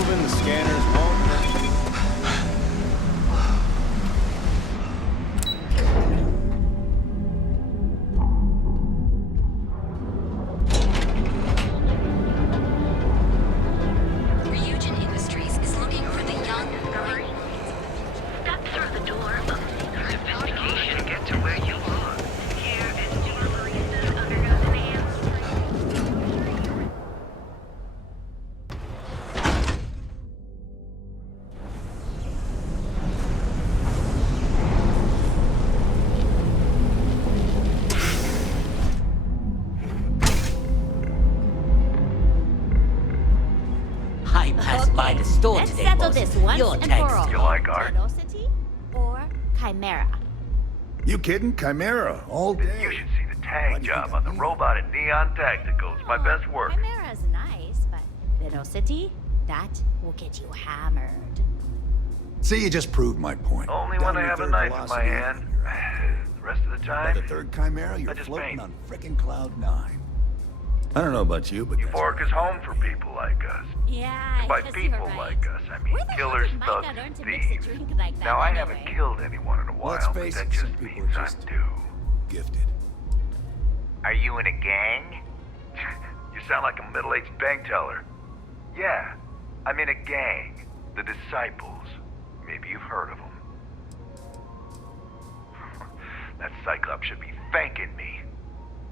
moving, the scanners won't. By the store Let's today, settle boss. this once Your and text. for all. You like art? Velocity or Chimera? You kidding? Chimera, all day. You should see the tag job on the robot at Neon Tactical. It's my best work. Chimera's nice, but Velocity, that will get you hammered. See, you just proved my point. Only Down when I your have a third knife in my velocity. hand. The rest of the By the time, third Chimera, you're just floating paint. on frickin' cloud 9. I don't know about you, but that's Euphoric is home for people like us. Yeah, By I guess people you're right. like us, I mean Where the hell killers, did Micah thugs, learn and to mix a thieves. drink like that Now, I anyway? haven't killed anyone in a while, Let's but face that it, just some people means are I'm just due. gifted. Are you in a gang? You sound like a middle-aged bank teller. Yeah, I'm in a gang. The Disciples. Maybe you've heard of them. That Cyclops should be thanking me.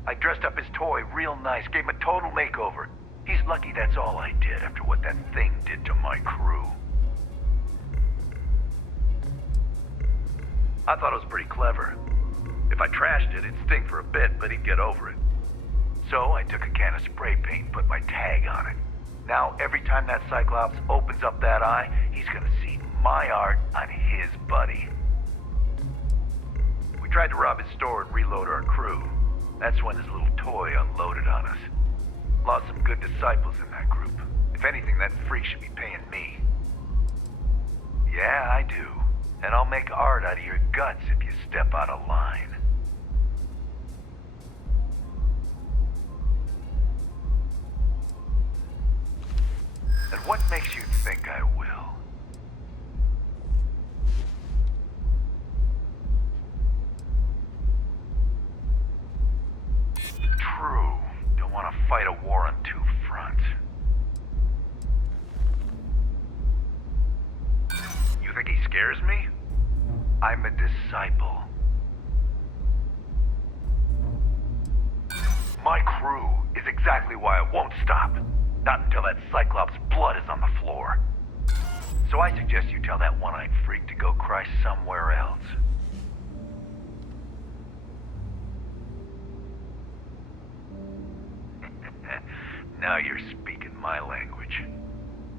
I dressed up his toy real nice, gave him a total makeover. He's lucky that's all I did after what that thing did to my crew. I thought it was pretty clever. If I trashed it, it'd sting for a bit, but he'd get over it. So I took a can of spray paint and put my tag on it. Now, every time that Cyclops opens up that eye, he's gonna see my art on his buddy. We tried to rob his store and reload our crew. That's when his little toy unloaded on us. Lost some good disciples in that group. If anything, that freak should be paying me. Yeah, I do. And I'll make art out of your guts if you step out of line. And what makes you think I will? True. Don't want to fight a war on two fronts. You think he scares me? I'm a disciple. My crew is exactly why I won't stop. Not until that Cyclops' blood is on the floor. So I suggest you tell that one-eyed freak to go cry somewhere else. Now you're speaking my language.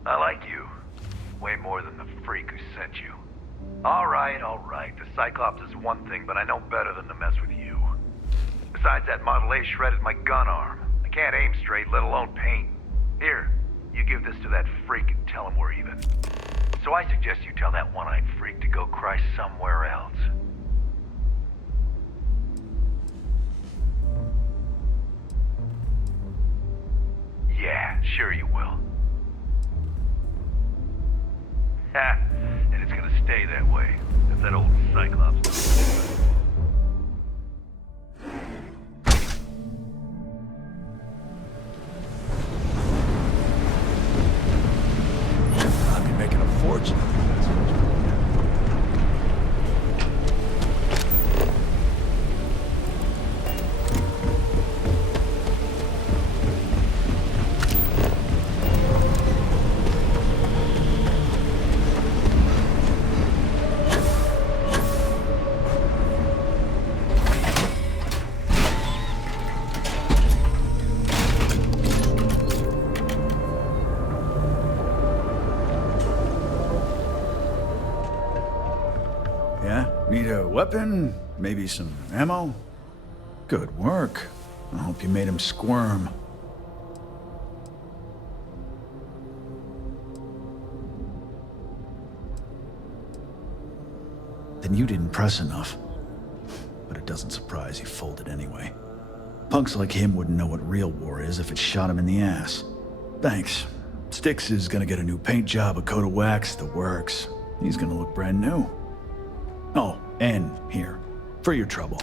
I like you. Way more than the freak who sent you. All right. The Cyclops is one thing, but I know better than to mess with you. Besides, that Model A shredded my gun arm. I can't aim straight, let alone paint. Here, you give this to that freak and tell him we're even. So I suggest you tell that one-eyed freak to go cry somewhere else. Yeah, sure you will. Ha! And it's gonna stay that way. If that old Cyclops. I'll be making a fortune. Need a weapon? Maybe some ammo? Good work. I hope you made him squirm. Then you didn't press enough. But it doesn't surprise he folded anyway. Punks like him wouldn't know what real war is if it shot him in the ass. Thanks. Styx is gonna get a new paint job, a coat of wax, the works. He's gonna look brand new. Oh, and here, for your trouble.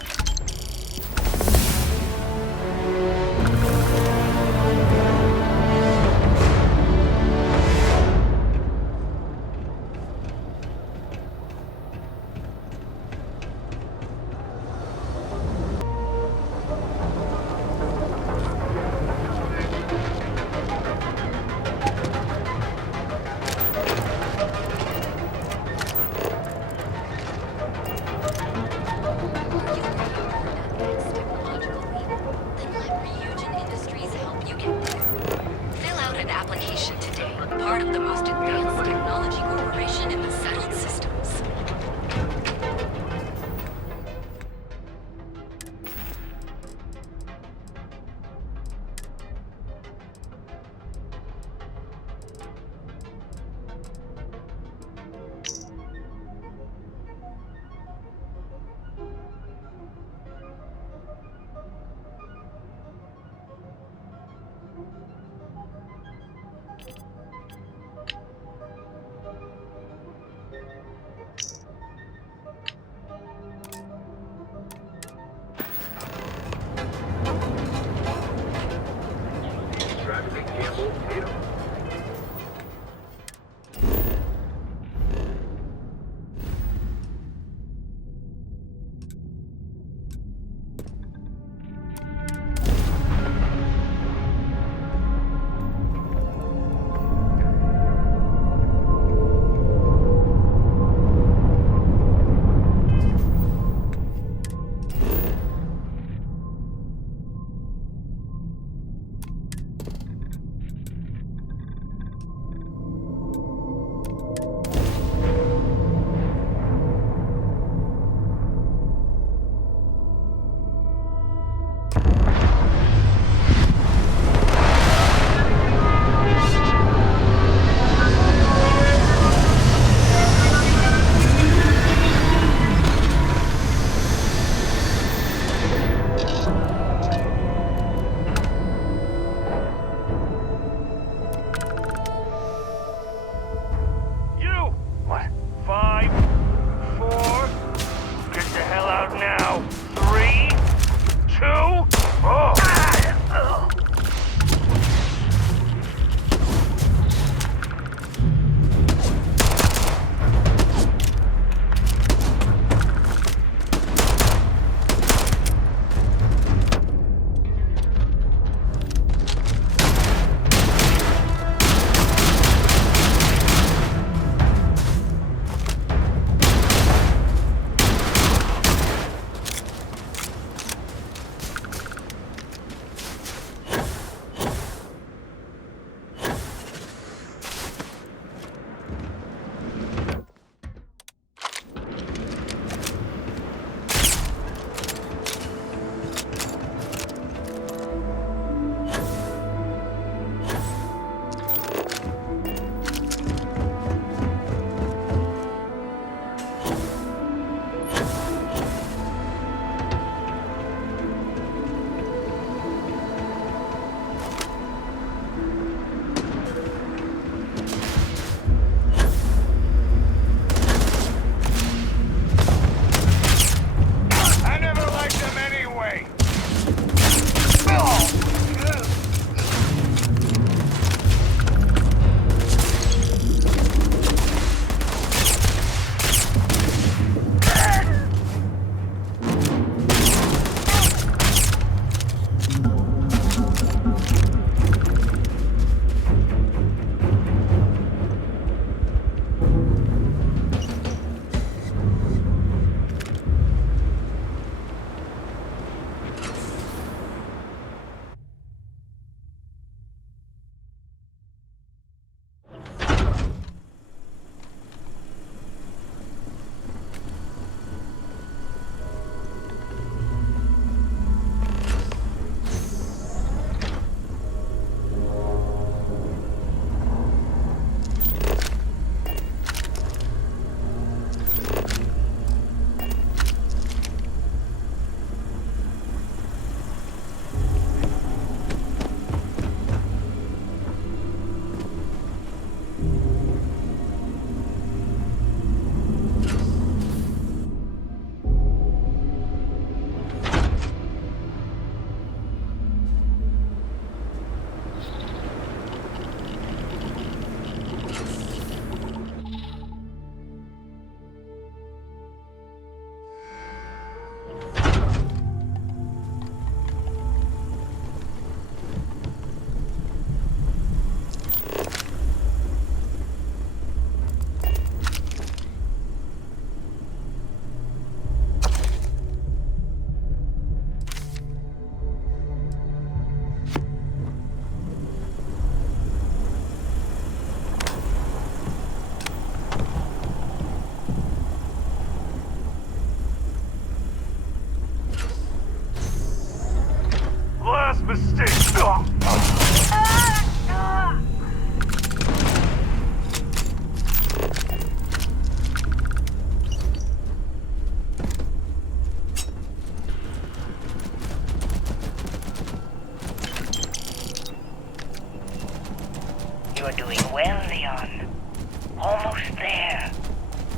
almost there.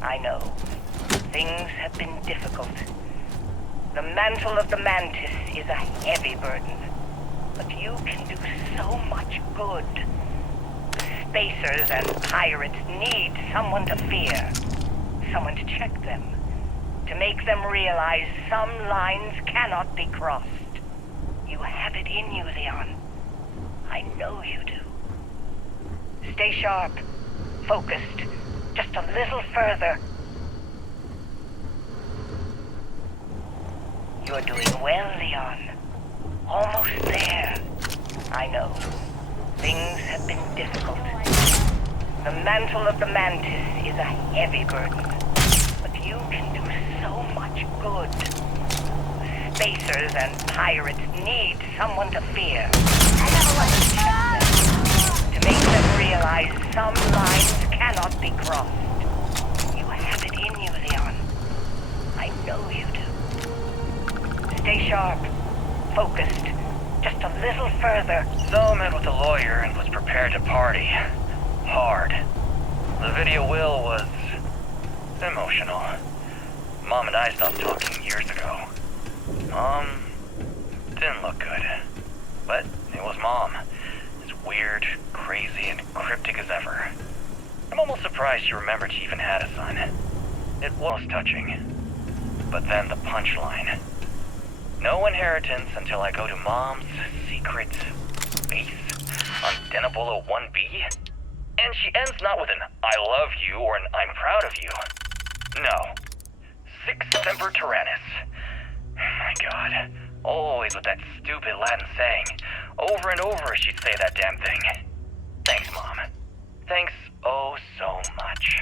I know. Things have been difficult. The mantle of the Mantis is a heavy burden. But you can do so much good. The Spacers and Pirates need someone to fear. Someone to check them. To make them realize some lines cannot be crossed. You have it in you, Leon. I know you do. Stay sharp. Focused. Just a little further. You're doing well, Leon. Almost there. I know. Things have been difficult. The mantle of the Mantis is a heavy burden. But you can do so much good. The Spacers and Pirates need someone to fear. To make them realize some lines cannot be crossed. You have it in you, Leon. I know you do. Stay sharp. Focused. Just a little further. So met with a lawyer and was prepared to party. Hard. The video will was emotional. Mom and I stopped talking years ago. Mom didn't look good. But it was Mom. As weird, crazy, and cryptic as ever. I'm almost surprised she remembered she even had a son. It was touching. But then the punchline. No inheritance until I go to Mom's secret base on Denabolo 1B. And she ends not with an I love you or an I'm proud of you. No. Six Semper Tyrannis. My God. Always with that stupid Latin saying. Over and over she'd say that damn thing. Thanks, Mom. Thanks oh so much.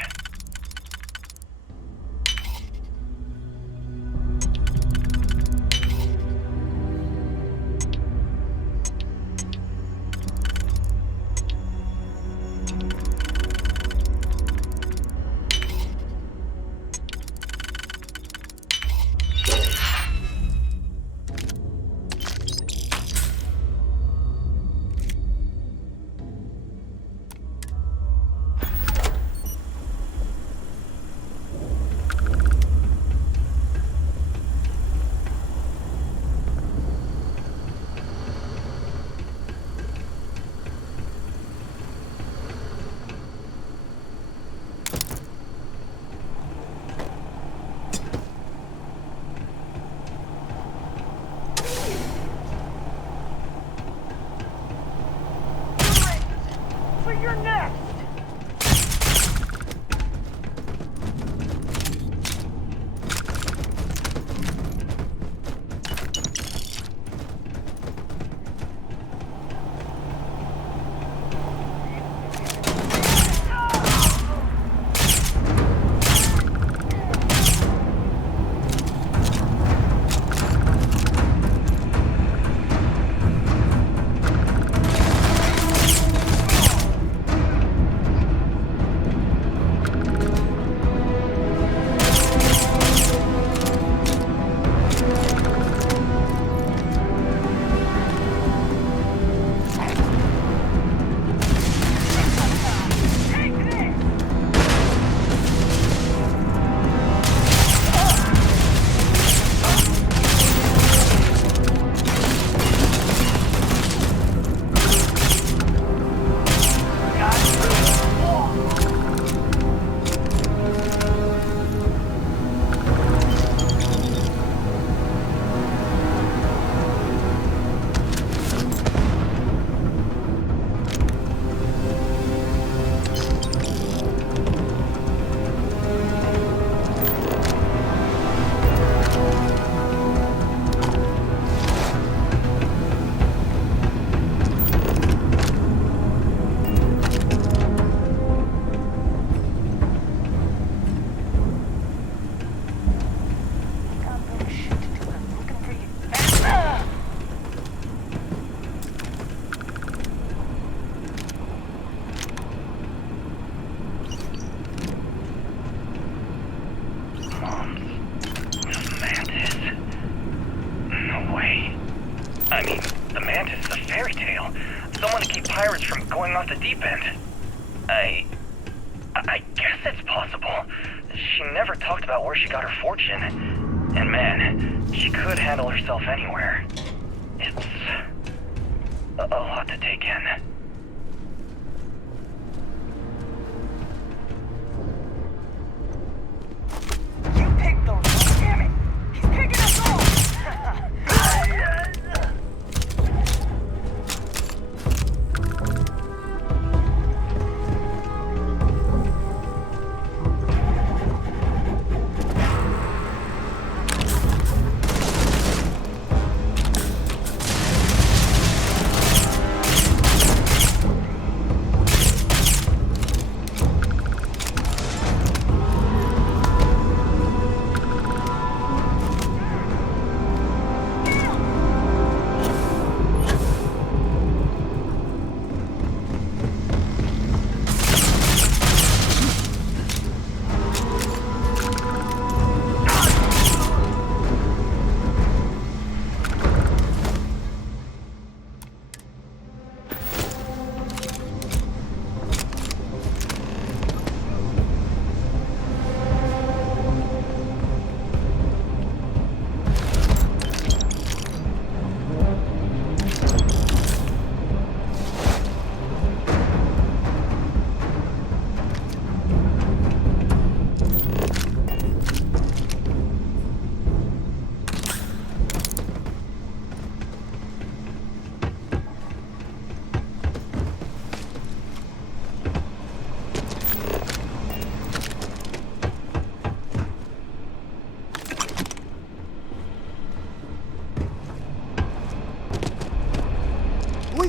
Someone to keep pirates from going off the deep end. I guess guess it's possible. She never talked about where she got her fortune. And man, she could handle herself anywhere. It's a lot to take in. You picked the wrong. Damn it! He's taking us all!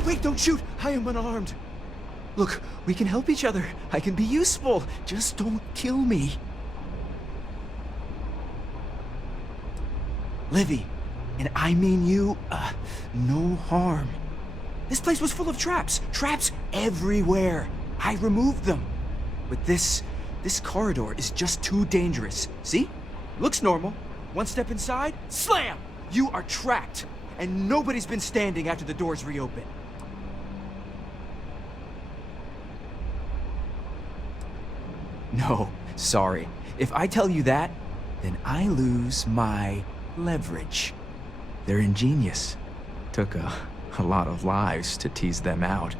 Wait, don't shoot! I am unarmed. Look, we can help each other. I can be useful. Just don't kill me. Livy, and I mean you, no harm. This place was full of traps. Traps everywhere. I removed them. But this corridor is just too dangerous. See? Looks normal. One step inside, slam! You are trapped. And nobody's been standing after the doors reopen. No, sorry. If I tell you that, then I lose my leverage. They're ingenious. Took a lot of lives to tease them out.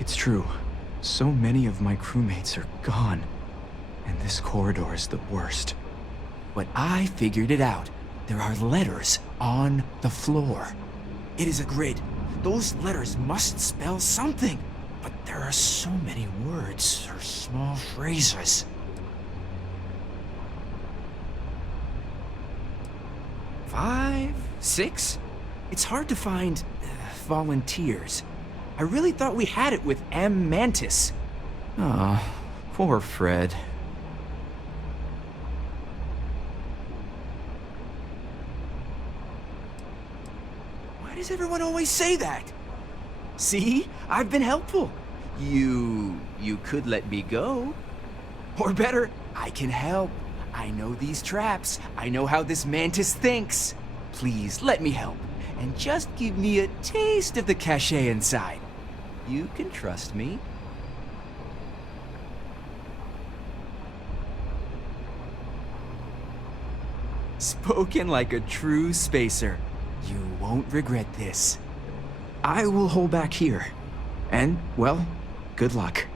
It's true. So many of my crewmates are gone. And this corridor is the worst. But I figured it out. There are letters on the floor. It is a grid. Those letters must spell something. But there are so many words or small phrases. Five, six? It's hard to find volunteers. I really thought we had it with M. Mantis. Ah, poor Fred. Why does everyone always say that? See? I've been helpful. You could let me go. Or better, I can help. I know these traps. I know how this Mantis thinks. Please, let me help. And just give me a taste of the cachet inside. You can trust me. Spoken like a true spacer. You won't regret this. I will hold back here. And, well, good luck.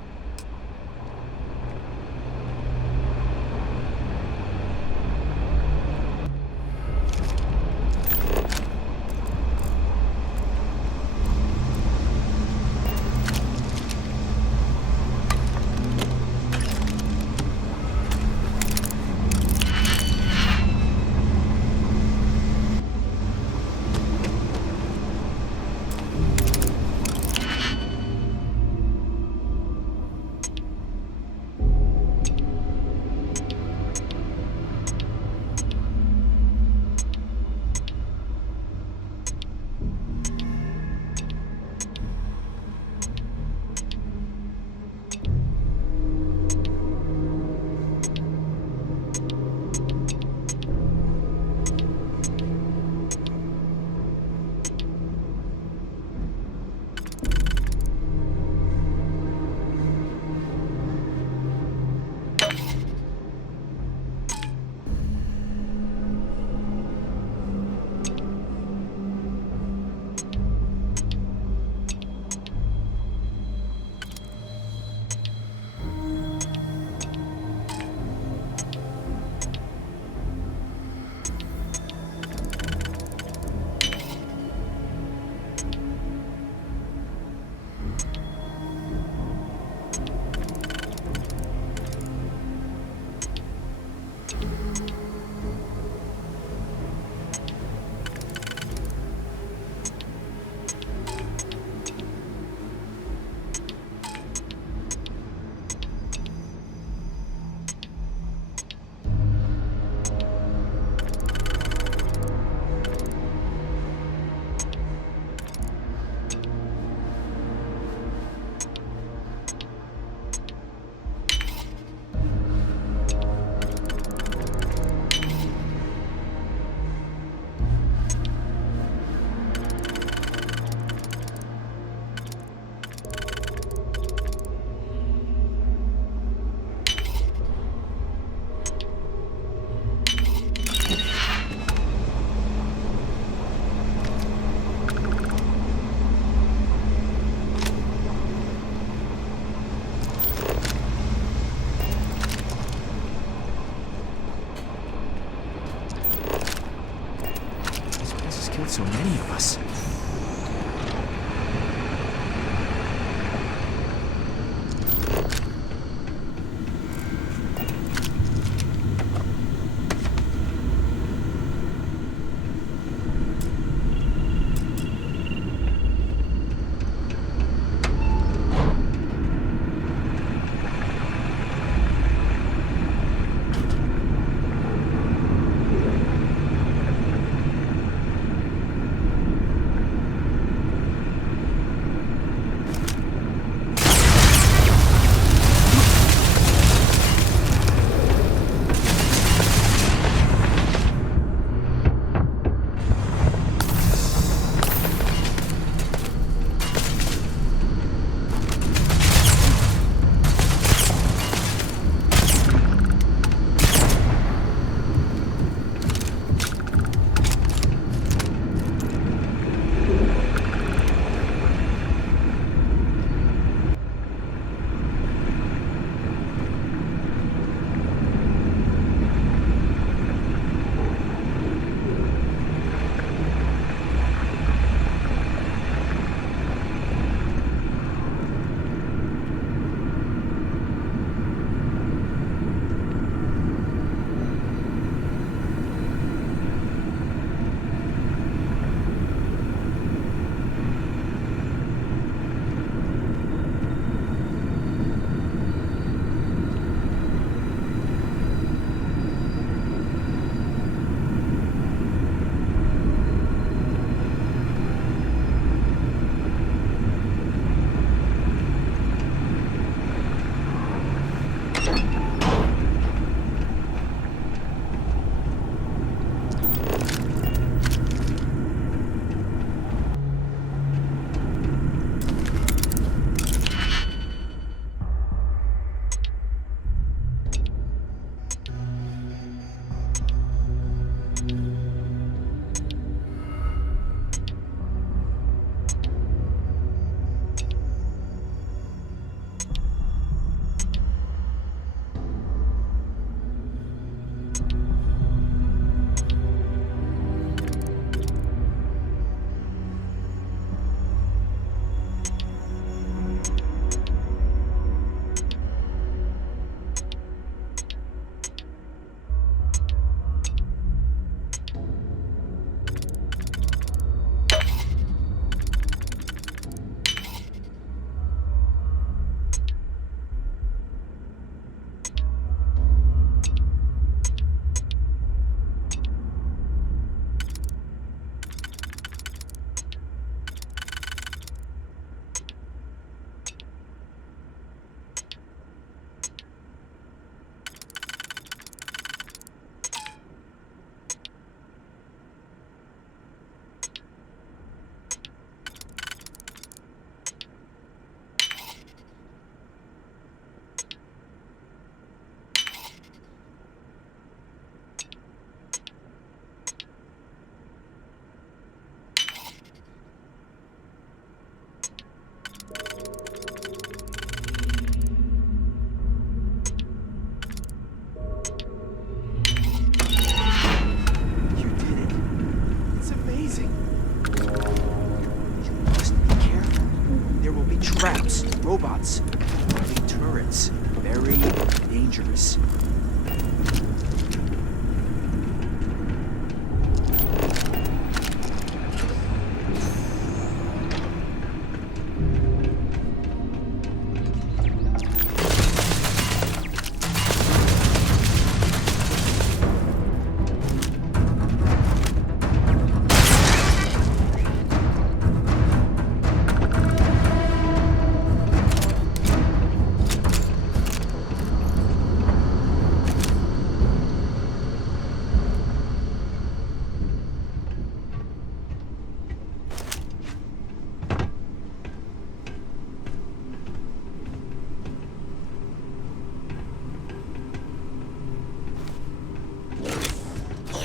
traps, robots, moving turrets. Very dangerous.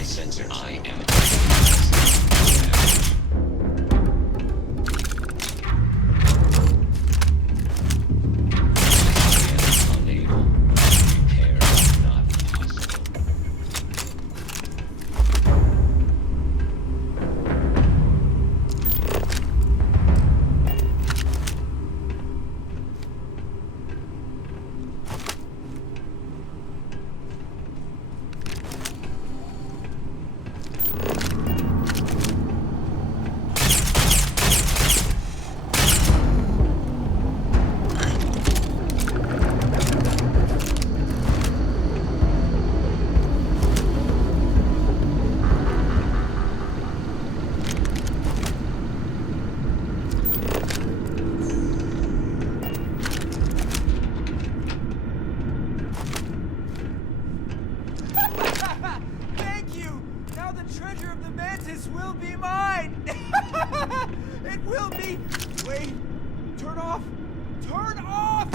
Sensor I am. Unable. Repair not possible. Thank you! Now the treasure of the mantis will be mine! It will be! Wait! Turn off! Turn off!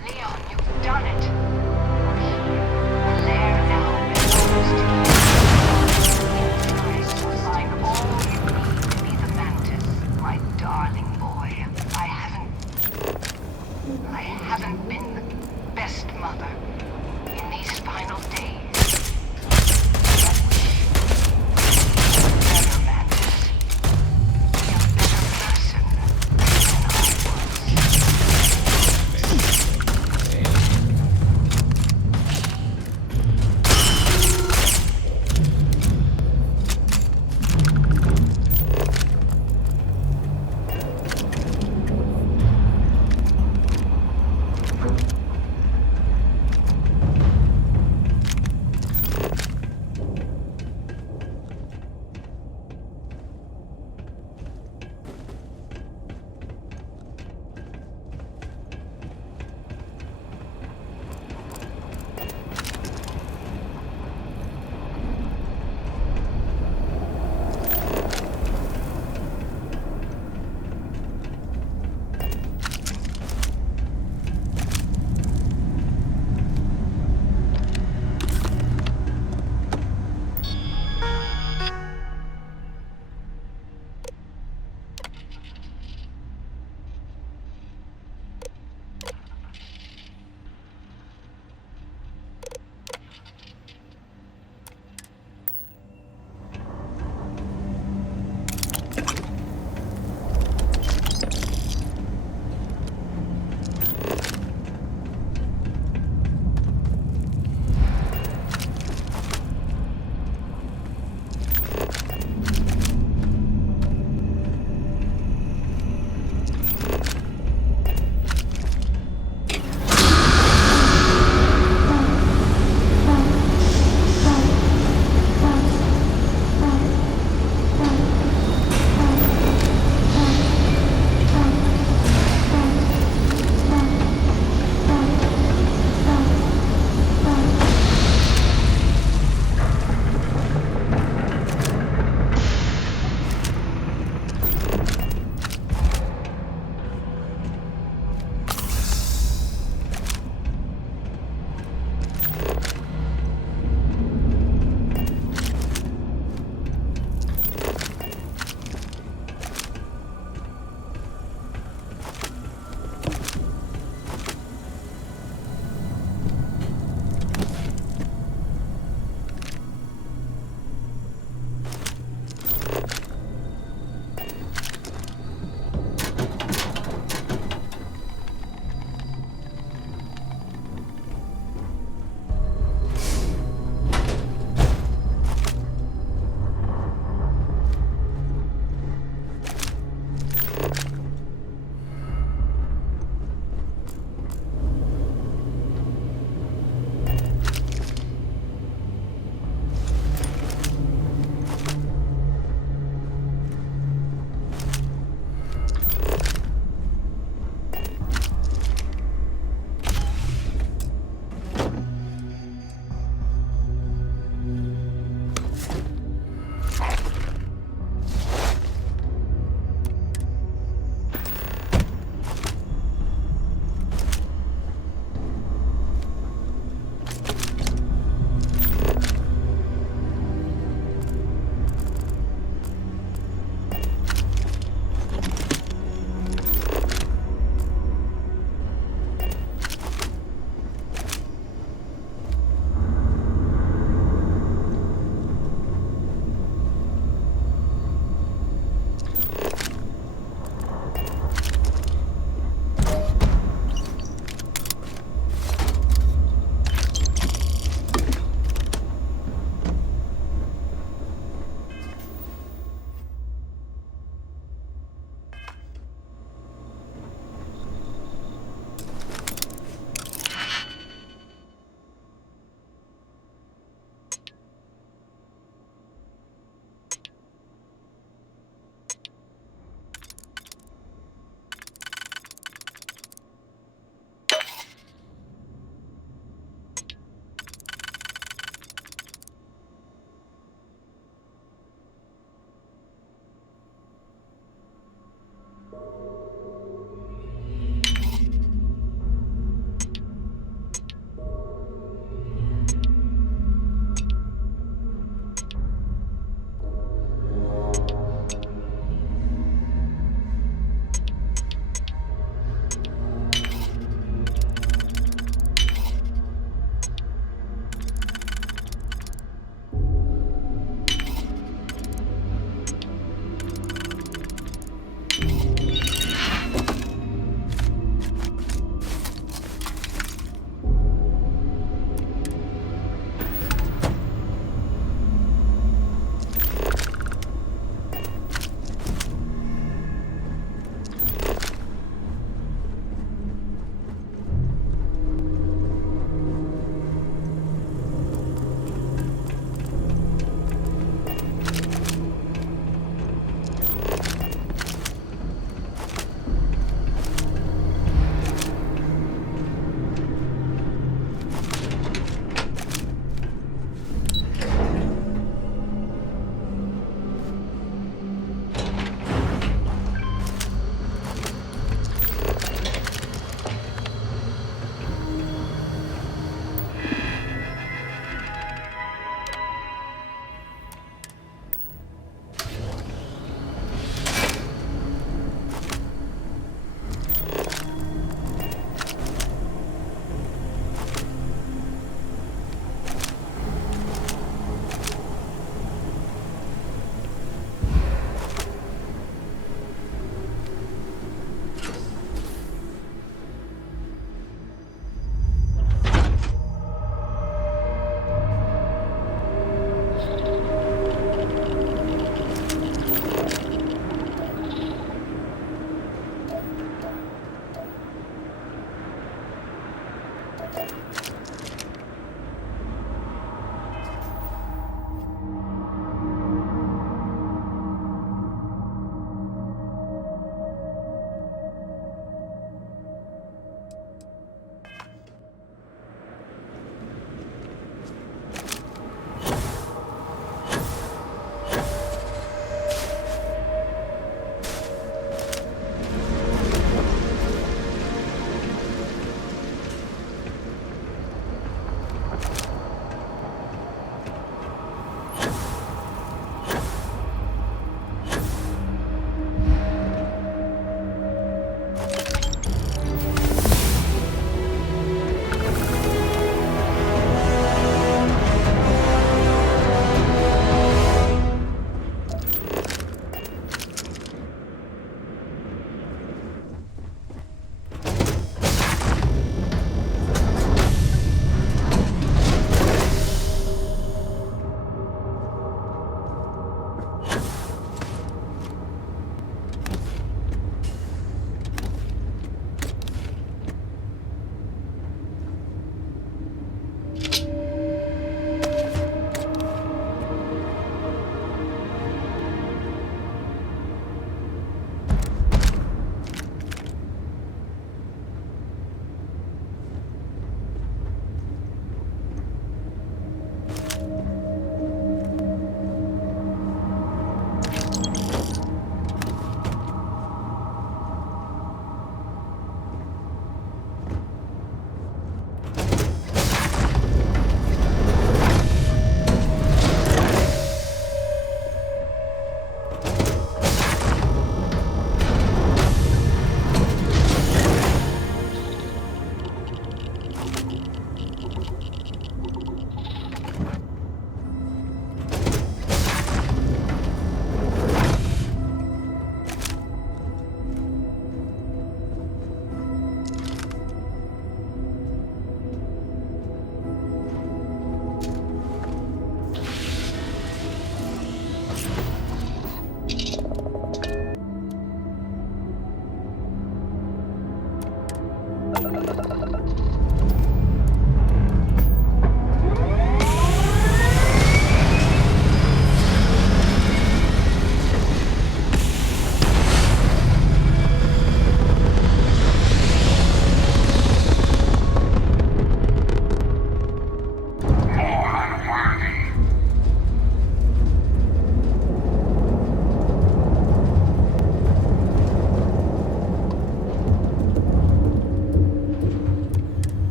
Leon, you've done it. The lair now belongs to you. Tries to find all you need to be the mantis, my darling boy. I haven't been the best mother in these final days. Better mantis. Be a better person than I was.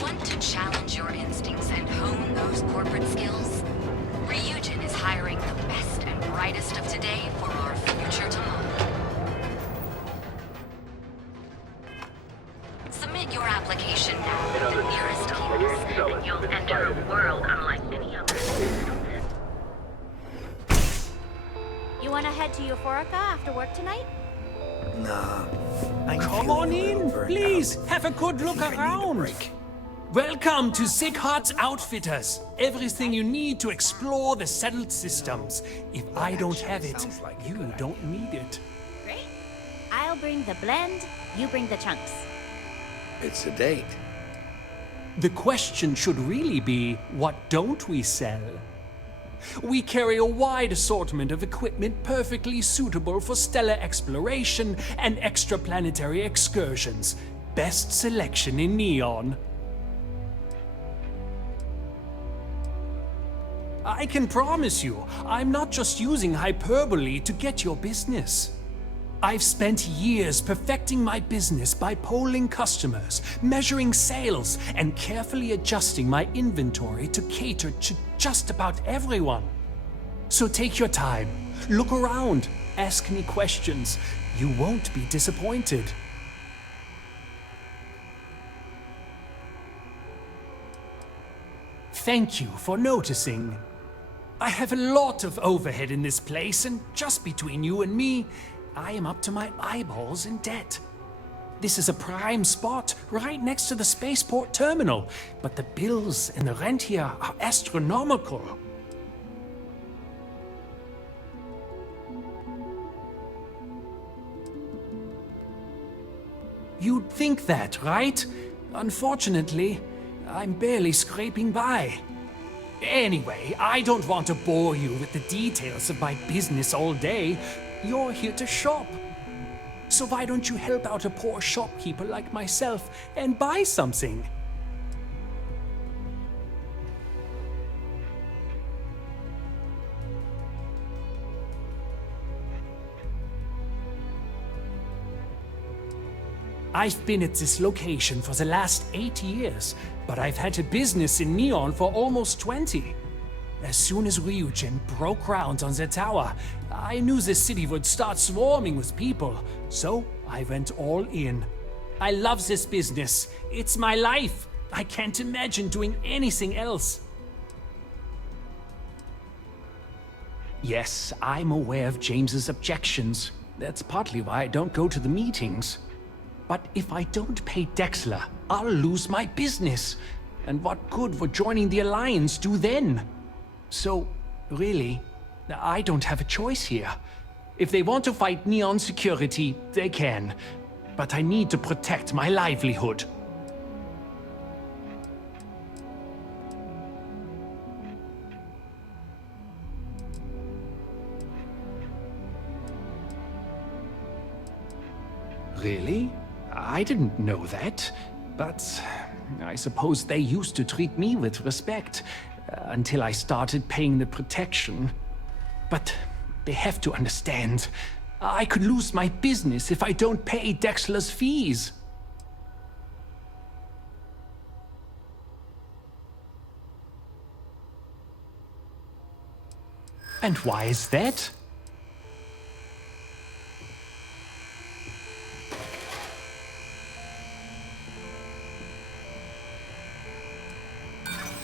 Want to challenge your instincts and hone those corporate skills? Ryujin is hiring the best and brightest of today for our future tomorrow. Submit your application now at the nearest kiosk, and you'll enter a world unlike any other. You wanna head to Euphorica after work tonight? Nah. I'm Come feeling on a little in, burnt please. out. Have a good look I think I need a around. break. Welcome to Sick Heart's Outfitters. Everything you need to explore the settled systems. If I don't have it, you don't need it. Great. I'll bring the blend, you bring the chunks. It's a date. The question should really be, what don't we sell? We carry a wide assortment of equipment perfectly suitable for stellar exploration and extraplanetary excursions. Best selection in Neon. I can promise you, I'm not just using hyperbole to get your business. I've spent years perfecting my business by polling customers, measuring sales, and carefully adjusting my inventory to cater to just about everyone. So take your time, look around, ask me questions. You won't be disappointed. Thank you for noticing. I have a lot of overhead in this place, and just between you and me, I am up to my eyeballs in debt. This is a prime spot right next to the spaceport terminal, but the bills and the rent here are astronomical. You'd think that, right? Unfortunately, I'm barely scraping by. Anyway, I don't want to bore you with the details of my business all day. You're here to shop. So why don't you help out a poor shopkeeper like myself and buy something? I've been at this location for the last 8 years, but I've had a business in Neon for almost 20. As soon as Ryujin broke ground on the tower, I knew the city would start swarming with people, so I went all in. I love this business. It's my life. I can't imagine doing anything else. Yes, I'm aware of James's objections. That's partly why I don't go to the meetings. But if I don't pay Dexler, I'll lose my business. And what good would joining the Alliance do then? So, really, I don't have a choice here. If they want to fight Neon security, they can. But I need to protect my livelihood. Really? I didn't know that. But I suppose they used to treat me with respect. Until I started paying the protection. But they have to understand. I could lose my business if I don't pay Dexler's fees. And why is that?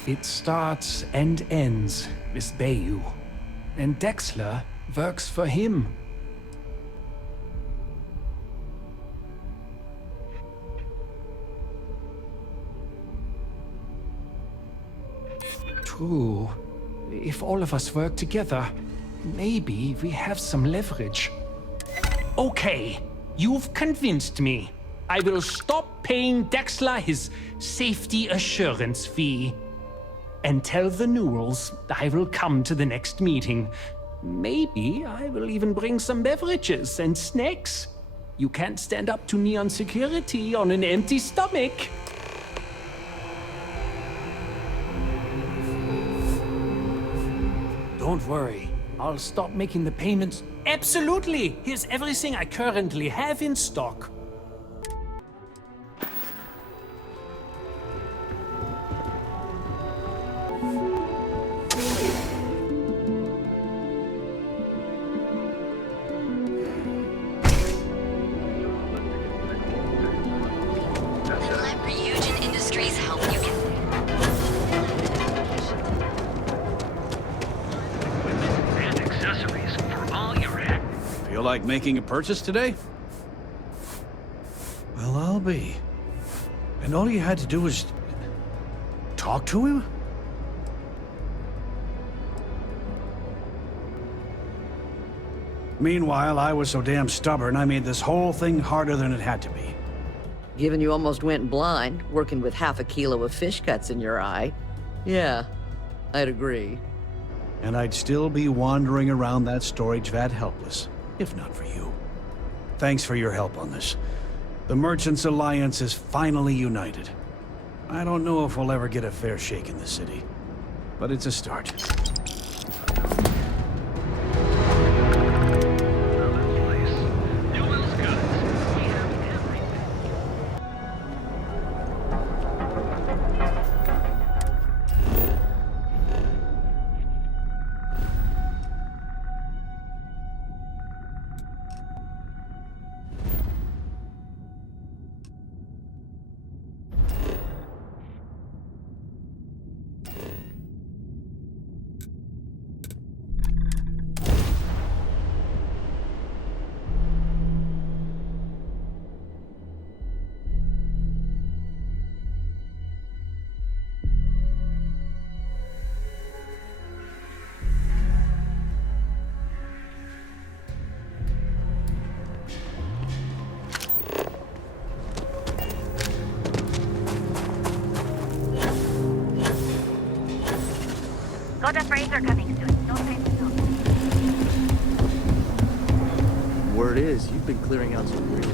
It starts and ends with Bayou, and Dexler works for him. True. If all of us work together, maybe we have some leverage. Okay, you've convinced me. I will stop paying Dexler his safety assurance fee. And tell the Newells I will come to the next meeting. Maybe I will even bring some beverages and snacks. You can't stand up to Neon security on an empty stomach. Don't worry, I'll stop making the payments. Absolutely! Here's everything I currently have in stock. Like making a purchase today? Well, I'll be. And all you had to do was talk to him? Meanwhile, I was so damn stubborn, I made this whole thing harder than it had to be. Given you almost went blind, working with half a kilo of fish cuts in your eye. Yeah, I'd agree. and I'd still be wandering around that storage vat helpless, if not for you. Thanks for your help on this. The Merchants Alliance is finally united. I don't know if we'll ever get a fair shake in the city, but it's a start. Got a freighter coming soon. No time to talk. Word is, you've been clearing out some rigs.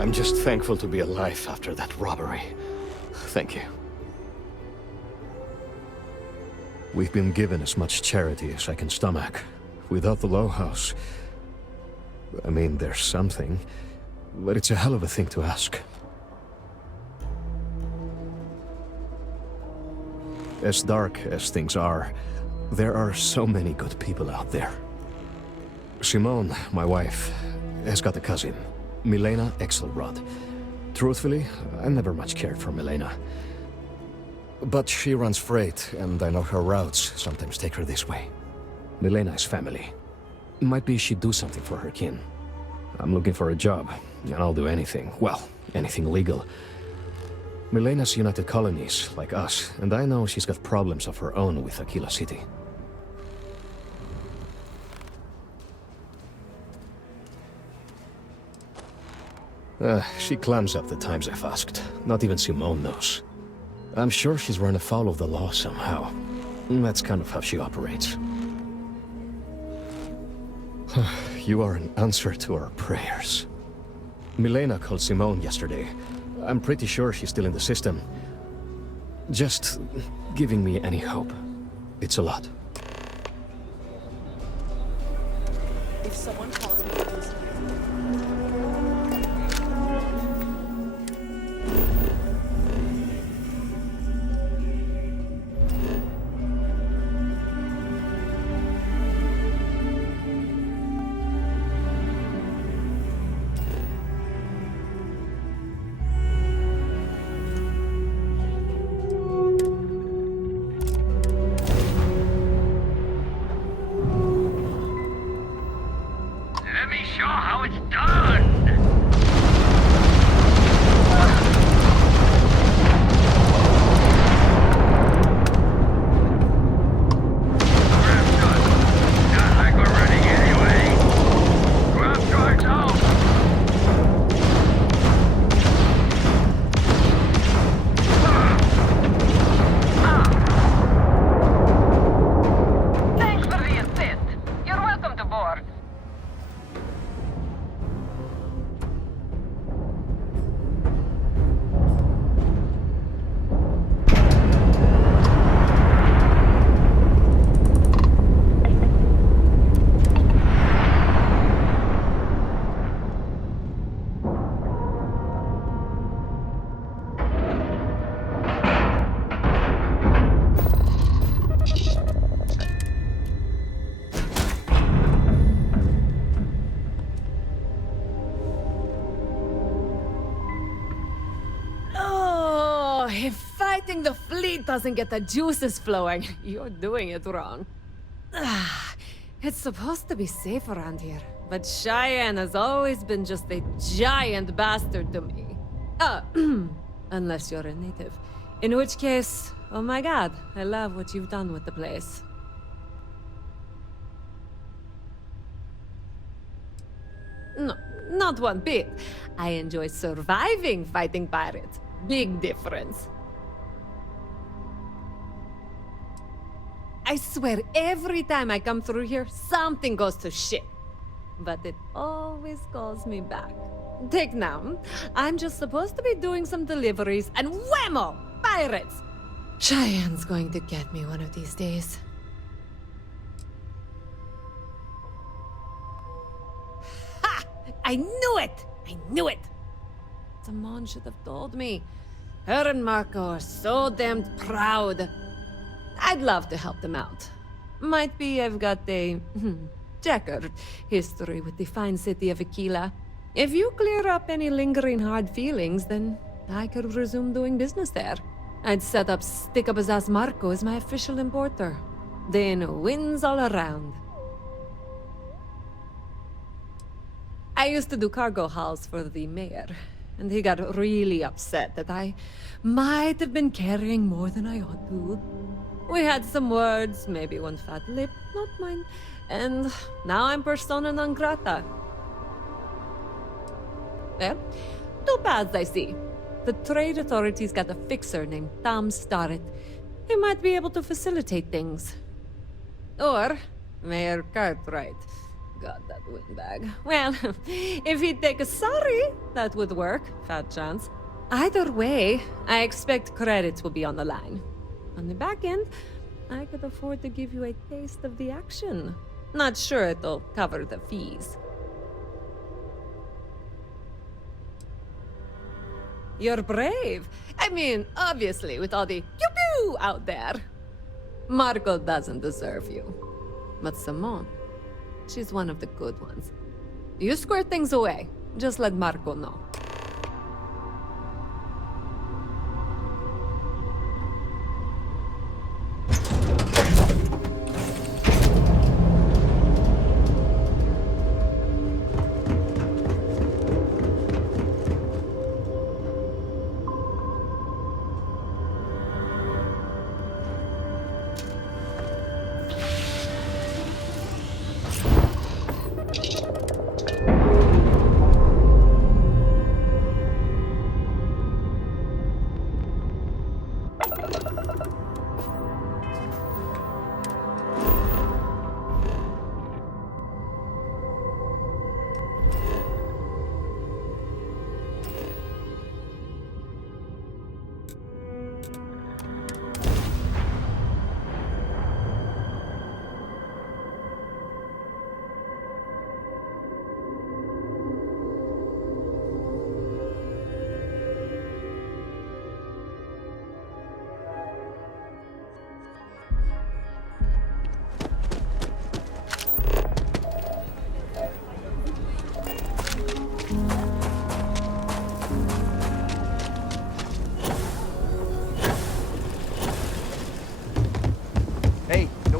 I'm just thankful to be alive after that robbery. Thank you. We've been given as much charity as I can stomach. Without the Low House... I mean, there's something, but it's a hell of a thing to ask. As dark as things are, there are so many good people out there. Simone, my wife, has got a cousin, Milena Exelrod. Truthfully, I never much cared for Milena. But she runs freight, and I know her routes sometimes take her this way. Milena is family. Might be she'd do something for her kin. I'm looking for a job, and I'll do anything. Well, anything legal. Milena's United Colonies, like us, and I know she's got problems of her own with Aquila City. She clams up the times I've asked. Not even Simone knows. I'm sure she's run afoul of the law somehow. That's kind of how she operates. You are an answer to our prayers. Milena called Simone yesterday. I'm pretty sure she's still in the system. Just giving me any hope. It's a lot. If someone calls me those... if fighting the fleet doesn't get the juices flowing, you're doing it wrong. It's supposed to be safe around here, but Cheyenne has always been just a giant bastard to me. Unless you're a native. In which case, oh my god, I love what you've done with the place. No, not one bit. I enjoy surviving fighting pirates. Big difference. I swear, every time I come through here, something goes to shit. But it always calls me back. Take now. I'm just supposed to be doing some deliveries, and whammo! Pirates! Cheyenne's going to get me one of these days. Ha! I knew it! I knew it! Simone should have told me. Her and Marco are so damned proud. I'd love to help them out. Might be I've got a checkered history with the fine city of Aquila. If you clear up any lingering hard feelings, then I could resume doing business there. I'd set up Stick-Up-His-Ass Marco as my official importer. Then wins all around. I used to do cargo hauls for the mayor, and he got really upset that I might have been carrying more than I ought to. We had some words, maybe one fat lip, not mine, and now I'm persona non grata. Well, two paths I see. The trade authorities got a fixer named Tom Starrett. He might be able to facilitate things. Or Mayor Cartwright. God, that windbag. Well, if he'd take a sorry, that would work. Fat chance. Either way, I expect credits will be on the line. On the back end, I could afford to give you a taste of the action. Not sure it'll cover the fees. You're brave. I mean, obviously, with all the pew-pew out there. Marco doesn't deserve you. But Simone, she's one of the good ones. You square things away. Just let Marco know.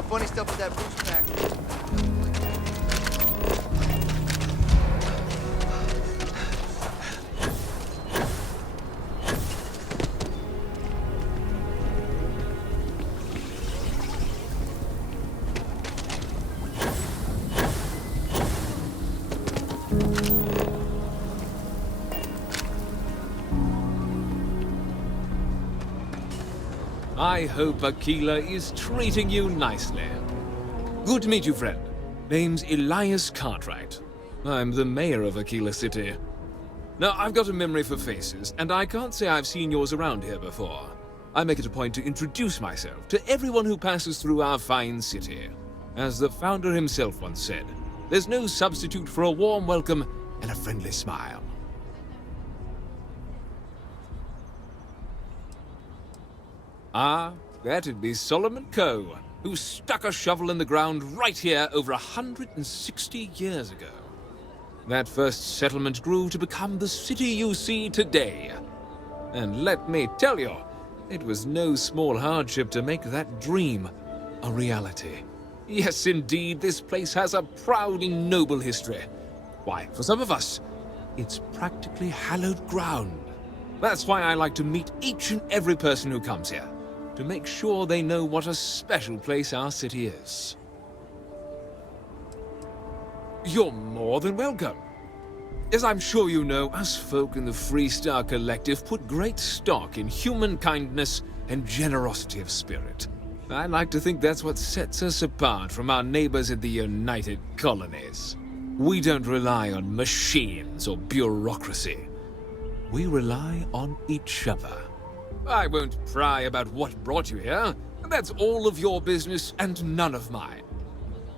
Funny stuff with that boost pack. I hope Aquila is treating you nicely. Good to meet you, friend. Name's Elias Cartwright. I'm the mayor of Aquila City. Now, I've got a memory for faces, and I can't say I've seen yours around here before. I make it a point to introduce myself to everyone who passes through our fine city. As the founder himself once said, there's no substitute for a warm welcome and a friendly smile. Ah, that'd be Solomon Coe, who stuck a shovel in the ground right here over 160 years ago. That first settlement grew to become the city you see today. And let me tell you, It was no small hardship to make that dream a reality. Yes, indeed, this place has a proud and noble history. Why, for some of us, it's practically hallowed ground. That's why I like to meet each and every person who comes here, to make sure they know what a special place our city is. You're more than welcome. As I'm sure you know, us folk in the Freestar Collective put great stock in human kindness and generosity of spirit. I like to think that's what sets us apart from our neighbors in the United Colonies. We don't rely on machines or bureaucracy. We rely on each other. I won't pry about what brought you here. That's all of your business and none of mine.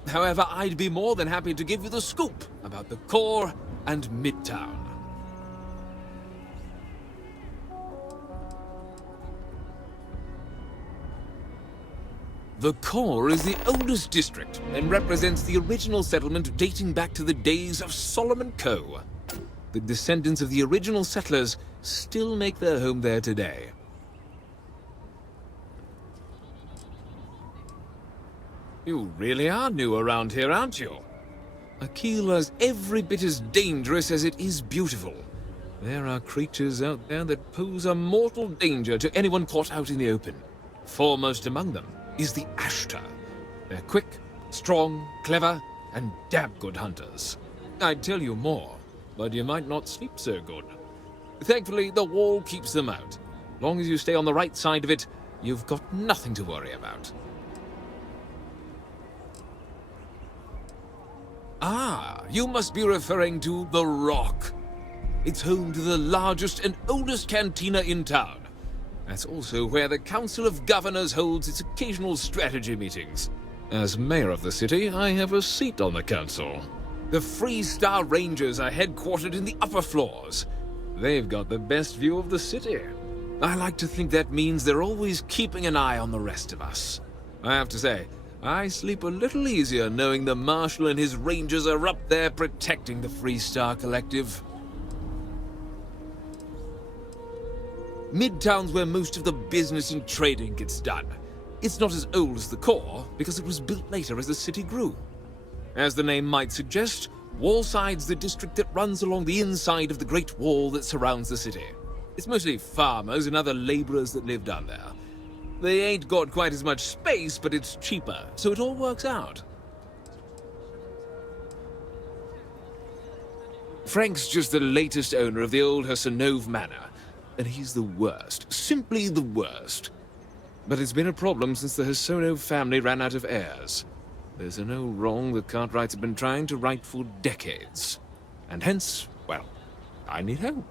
However, I'd be more than happy to give you the scoop about the core and Midtown. The core is the oldest district and represents the original settlement dating back to the days of Solomon Coe. The descendants of the original settlers still make their home there today. You really are new around here, aren't you? Aquila's every bit as dangerous as it is beautiful. There are creatures out there that pose a mortal danger to anyone caught out in the open. Foremost among them is the Ashtar. They're quick, strong, clever, and damn good hunters. I'd tell you more, but you might not sleep so good. Thankfully, the wall keeps them out. As long as you stay on the right side of it, you've got nothing to worry about. Ah, you must be referring to The Rock. It's home to the largest and oldest cantina in town. That's also where the Council of Governors holds its occasional strategy meetings. As mayor of the city, I have a seat on the council. The Freestar Rangers are headquartered in the upper floors. They've got the best view of the city. I like to think that means they're always keeping an eye on the rest of us. I have to say, I sleep a little easier knowing the Marshal and his Rangers are up there protecting the Freestar Collective. Midtown's where most of the business and trading gets done. It's not as old as the core, because it was built later as the city grew. As the name might suggest, Wallside's the district that runs along the inside of the Great Wall that surrounds the city. It's mostly farmers and other laborers that live down there. They ain't got quite as much space, but it's cheaper, so it all works out. Frank's just the latest owner of the old Hassanove Manor, and he's the worst, simply the worst. But it's been a problem since the Hassanove family ran out of heirs. There's an old wrong the Cartwrights have been trying to right for decades. And hence, well, I need help.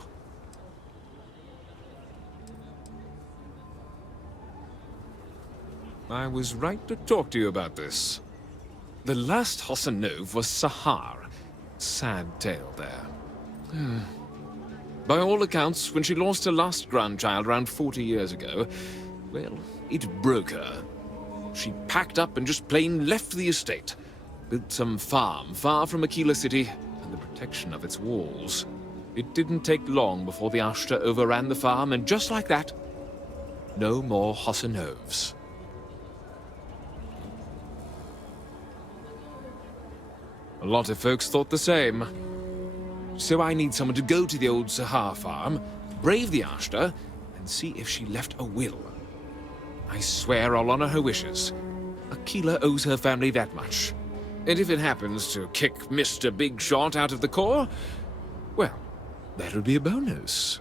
I was right to talk to you about this. The last Hassanove was Sahar. Sad tale there. By all accounts, when she lost her last grandchild around 40 years ago, well, it broke her. She packed up and just plain left the estate. Built some farm far from Aquila City and the protection of its walls. It didn't take long before the Ashtar overran the farm, and just like that, no more Hassanoves. A lot of folks thought the same. So I need someone to go to the old Sahar farm, brave the Ashtar, and see if she left a will. I swear I'll honor her wishes. Aquila owes her family that much. And if it happens to kick Mr. Big Shot out of the core, well, that'll be a bonus.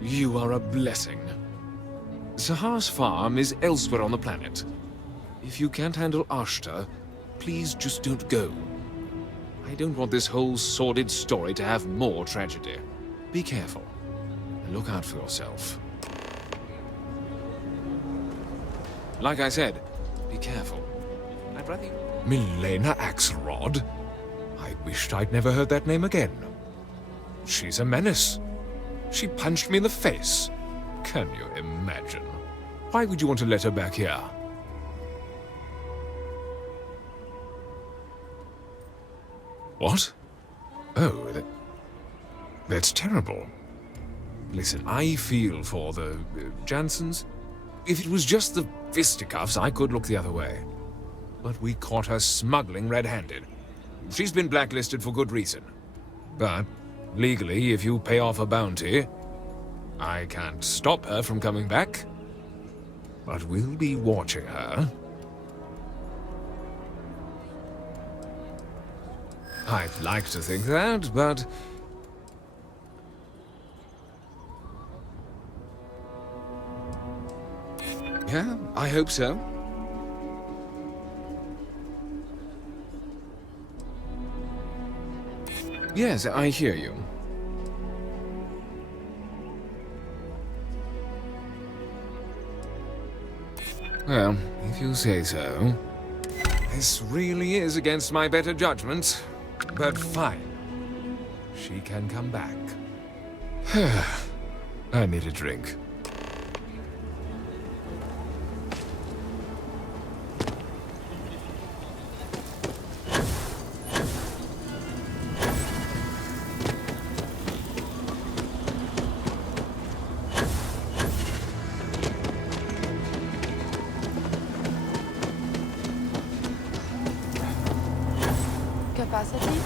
You are a blessing. Sahar's farm is elsewhere on the planet. If you can't handle Ashtar, please just don't go. I don't want this whole sordid story to have more tragedy. Be careful, and look out for yourself. Like I said, be careful. I'd rather you... Milena Axelrod? I wished I'd never heard that name again. She's a menace. She punched me in the face. Can you imagine? Why would you want to let her back here? What? Oh, that's terrible. Listen, I feel for the Jansons. If it was just the fisticuffs, I could look the other way. But we caught her smuggling red-handed. She's been blacklisted for good reason. But, legally, if you pay off a bounty, I can't stop her from coming back. But we'll be watching her. I'd like to think that, but... yeah, I hope so. Yes, I hear you. Well, if you say so. This really is against my better judgment, but fine. She can come back. I need a drink. Capacity?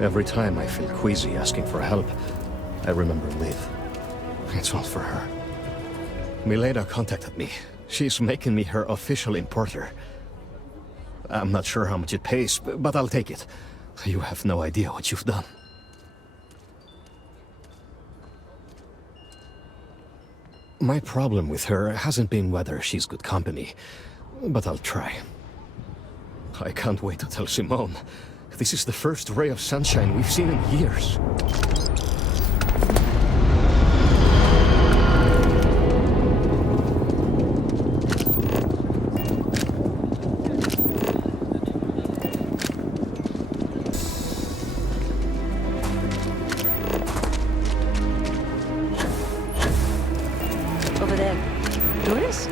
Every time I feel queasy asking for help, I remember Liv. It's all for her. Milena contacted me. She's making me her official importer. I'm not sure how much it pays, but I'll take it. You have no idea what you've done. My problem with her hasn't been whether she's good company, but I'll try. I can't wait to tell Simone. This is the first ray of sunshine we've seen in years. Over there. Tourist?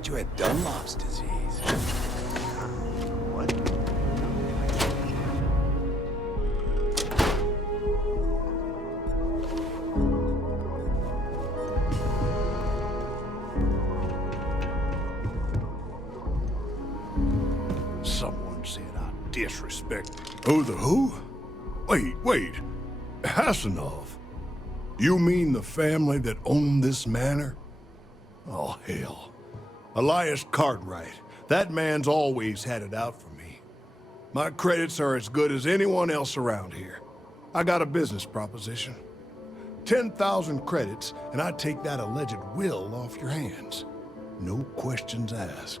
heard you had Dunlop's disease. What? Someone said I disrespect. Who the who? Wait. Hassanov. You mean the family that owned this manor? Oh, hell. Elias Cartwright. That man's always had it out for me. My credits are as good as anyone else around here. I got a business proposition. 10,000 credits, and I take that alleged will off your hands. No questions asked.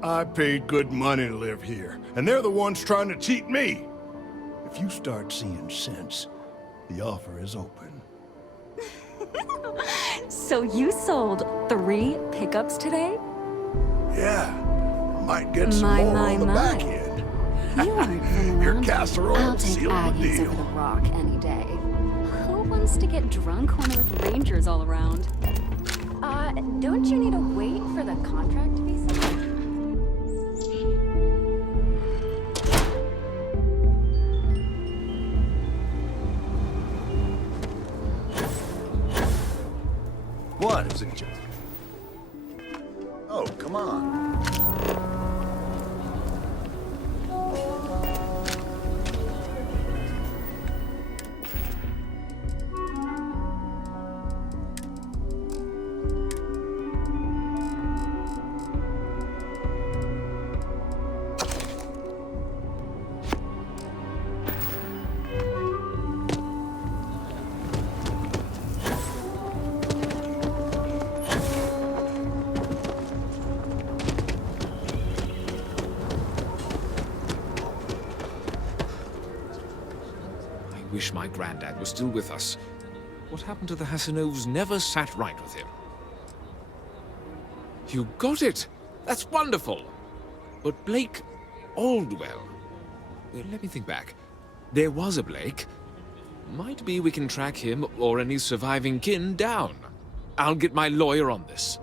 I paid good money to live here, and they're the ones trying to cheat me. If you start seeing sense, the offer is open. So you sold 3 pickups today? Yeah, might get some more on the back end. You aren't from Your around. casserole I'll take sealed the Aggies deal. over the rock any day. Who wants to get drunk when there's rangers all around? Don't you need to wait for the contract to be signed? What is it? Oh, come on. I wish my granddad was still with us. What happened to the Hassanovs never sat right with him. You got it! That's wonderful! But Blake Aldwell... Let me think back. There was a Blake. Might be we can track him or any surviving kin down. I'll get my lawyer on this.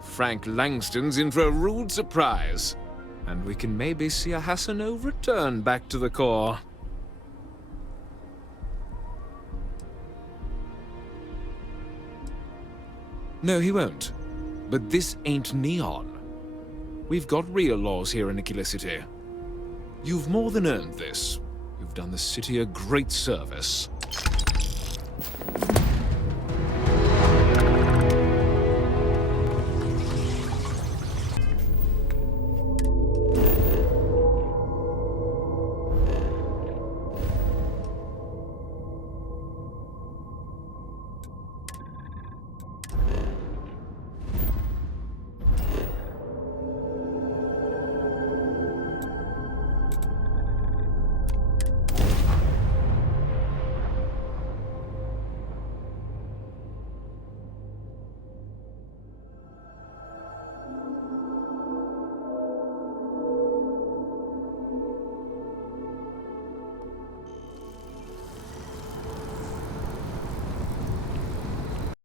Frank Langston's in for a rude surprise. And we can maybe see a Hassanov return back to the core. No, he won't. But this ain't Neon. We've got real laws here in Aquila City. You've more than earned this. You've done the city a great service.